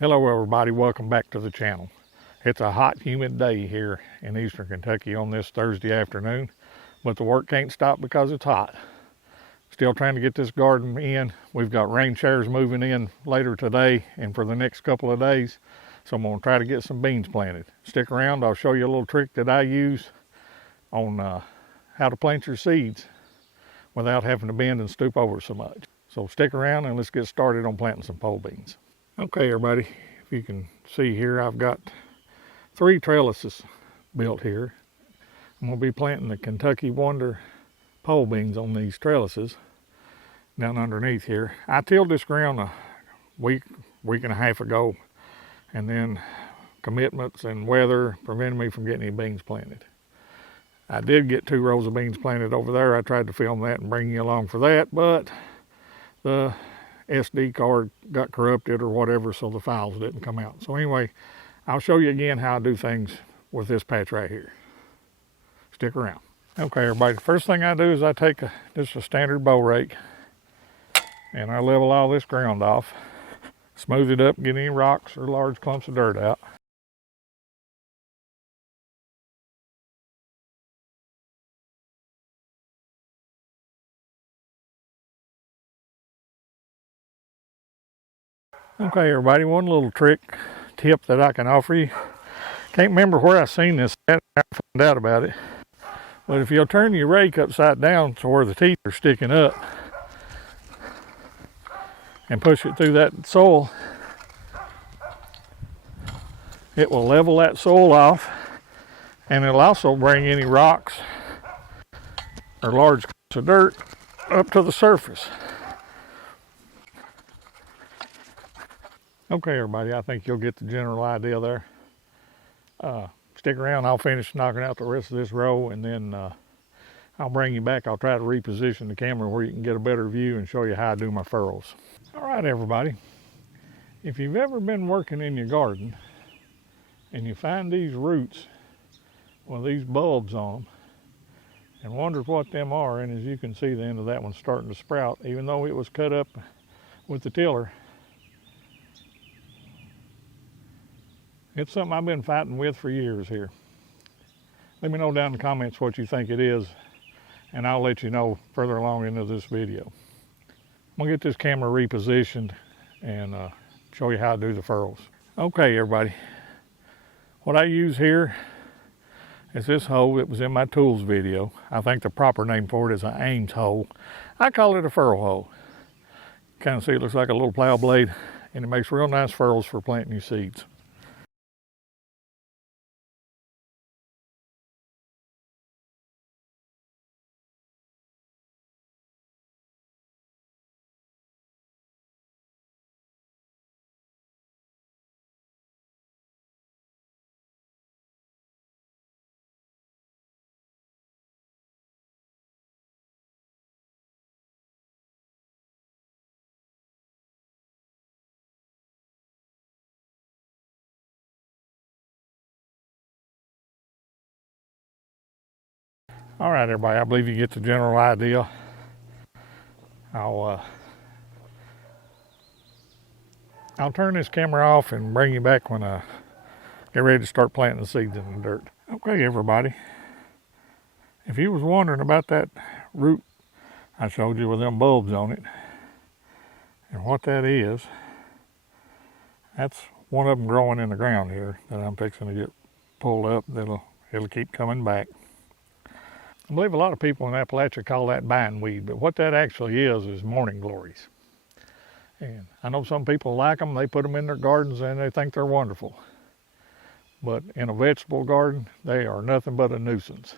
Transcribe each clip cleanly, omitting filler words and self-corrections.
Hello everybody, welcome back to the channel. It's a hot, humid day here in eastern Kentucky on this Thursday afternoon, but the work can't stop because it's hot. Still trying to get this garden in. We've got rain showers moving in later today and for the next couple of days, so I'm going to try to get some beans planted. Stick around, I'll show you a little trick that I use on how to plant your seeds without having to bend and stoop over so much. So stick around and let's get started on planting some pole beans. Okay everybody, if you can see here, I've got 3 trellises built here. I'm going to be planting the Kentucky Wonder pole beans on these trellises down underneath here. I tilled this ground a week and a half ago, and then commitments and weather prevented me from getting any beans planted. I did get 2 rows of beans planted over there. I tried to film that and bring you along for that, but the SD card got corrupted or whatever, so the files didn't come out. So anyway, I'll show you again how I do things with this patch right here. Stick around. Okay everybody, the first thing I do is I take just a standard bow rake and I level all this ground off, smooth it up, get any rocks or large clumps of dirt out. Okay everybody, one little tip that I can offer you. Can't remember where I seen this at, I found out about it. But if you'll turn your rake upside down to where the teeth are sticking up and push it through that soil, it will level that soil off, and it'll also bring any rocks or large clumps of dirt up to the surface. Okay everybody, I think you'll get the general idea there. Stick around, I'll finish knocking out the rest of this row, and then I'll bring you back. I'll try to reposition the camera where you can get a better view and show you how I do my furrows. All right everybody, if you've ever been working in your garden and you find these roots with these bulbs on them and wondered what them are, and as you can see the end of that one's starting to sprout, even though it was cut up with the tiller. It's something I've been fighting with for years here. Let me know down in the comments what you think it is, and I'll let you know further along into this video. I'm gonna get this camera repositioned and show you how to do the furrows. Okay everybody, what I use here is this hoe that was in my tools video. I think the proper name for it is an Ames hoe. I call it a furrow hoe. Kind of see it looks like a little plow blade, and it makes real nice furrows for planting your seeds. All right, everybody, I believe you get the general idea. I'll turn this camera off and bring you back when I get ready to start planting the seeds in the dirt. Okay, everybody, if you was wondering about that root I showed you with them bulbs on it and what that is, that's one of them growing in the ground here that I'm fixing to get pulled up. It'll keep coming back. I believe a lot of people in Appalachia call that bindweed, but what that actually is morning glories. And I know some people like them, they put them in their gardens and they think they're wonderful. But in a vegetable garden, they are nothing but a nuisance.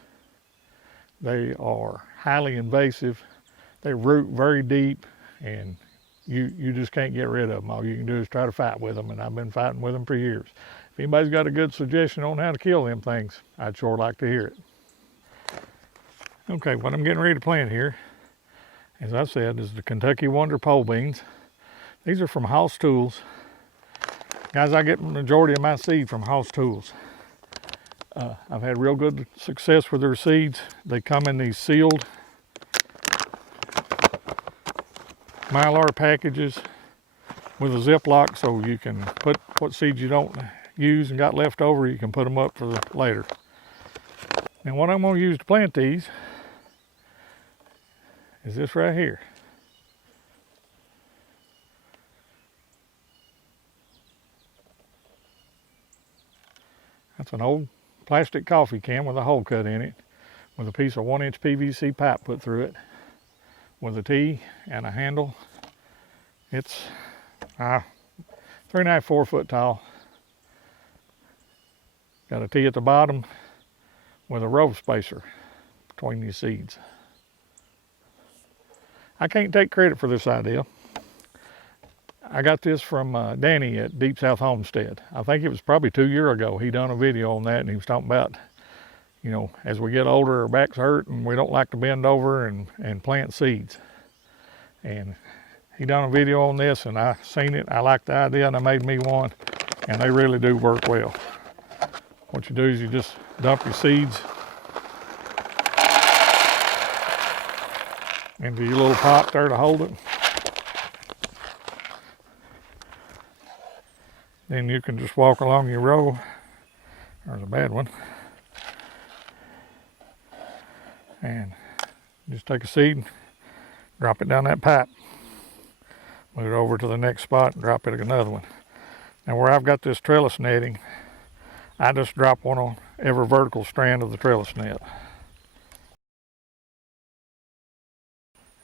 They are highly invasive, they root very deep, and you just can't get rid of them. All you can do is try to fight with them, and I've been fighting with them for years. If anybody's got a good suggestion on how to kill them things, I'd sure like to hear it. Okay, what I'm getting ready to plant here, as I said, is the Kentucky Wonder pole beans. These are from House Tools. Guys, I get the majority of my seed from House Tools. I've had real good success with their seeds. They come in these sealed Mylar packages with a Ziploc, so you can put what seeds you don't use and got left over, you can put them up for later. And what I'm going to use to plant these is this right here. That's an old plastic coffee can with a hole cut in it, with a piece of 1-inch PVC pipe put through it, with a T and a handle. It's 3.5, 4 foot tall. Got a T at the bottom with a row spacer between these seeds. I can't take credit for this idea. I got this from Danny at Deep South Homestead. I think it was probably 2 years ago. He done a video on that, and he was talking about, you know, as we get older, our backs hurt and we don't like to bend over and plant seeds. And he done a video on this, and I seen it. I liked the idea, and I made me one, and they really do work well. What you do is you just dump your seeds into your little pot there to hold it. Then you can just walk along your row. There's a bad one. And just take a seed, drop it down that pipe, move it over to the next spot and drop it another one. Now where I've got this trellis netting, I just drop one on every vertical strand of the trellis net.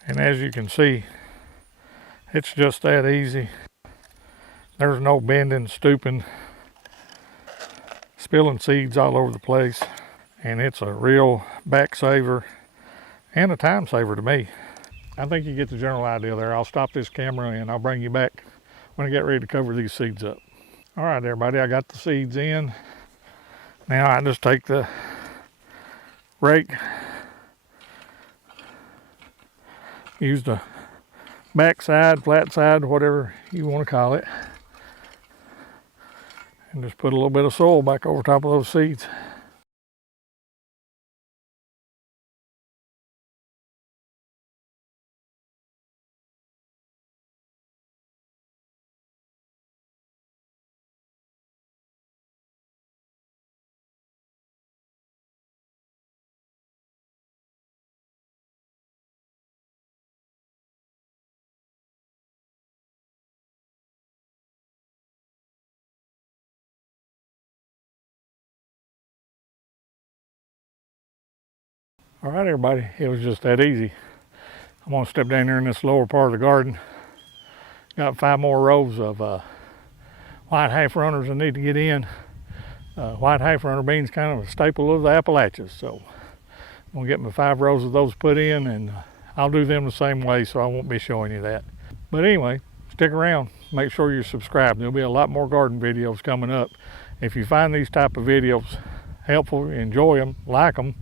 And as you can see, it's just that easy. There's no bending, stooping, spilling seeds all over the place. And it's a real back saver and a time saver to me. I think you get the general idea there. I'll stop this camera and I'll bring you back when I get ready to cover these seeds up. All right, everybody, I got the seeds in. Now I just take the rake, use the back side, flat side, whatever you want to call it, and just put a little bit of soil back over top of those seeds. All right, everybody, it was just that easy. I'm gonna step down here in this lower part of the garden. Got 5 more rows of white half runners I need to get in. White half runner beans kind of a staple of the Appalachians, so I'm gonna get my 5 rows of those put in, and I'll do them the same way, so I won't be showing you that. But anyway, stick around, make sure you're subscribed. There'll be a lot more garden videos coming up. If you find these type of videos helpful, enjoy them, like them,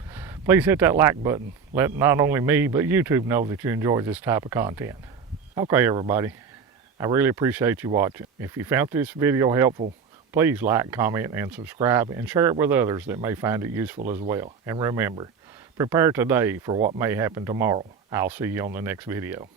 please hit that like button. Let not only me, but YouTube know that you enjoy this type of content. Okay, everybody, I really appreciate you watching. If you found this video helpful, please like, comment, and subscribe, and share it with others that may find it useful as well. And remember, prepare today for what may happen tomorrow. I'll see you on the next video.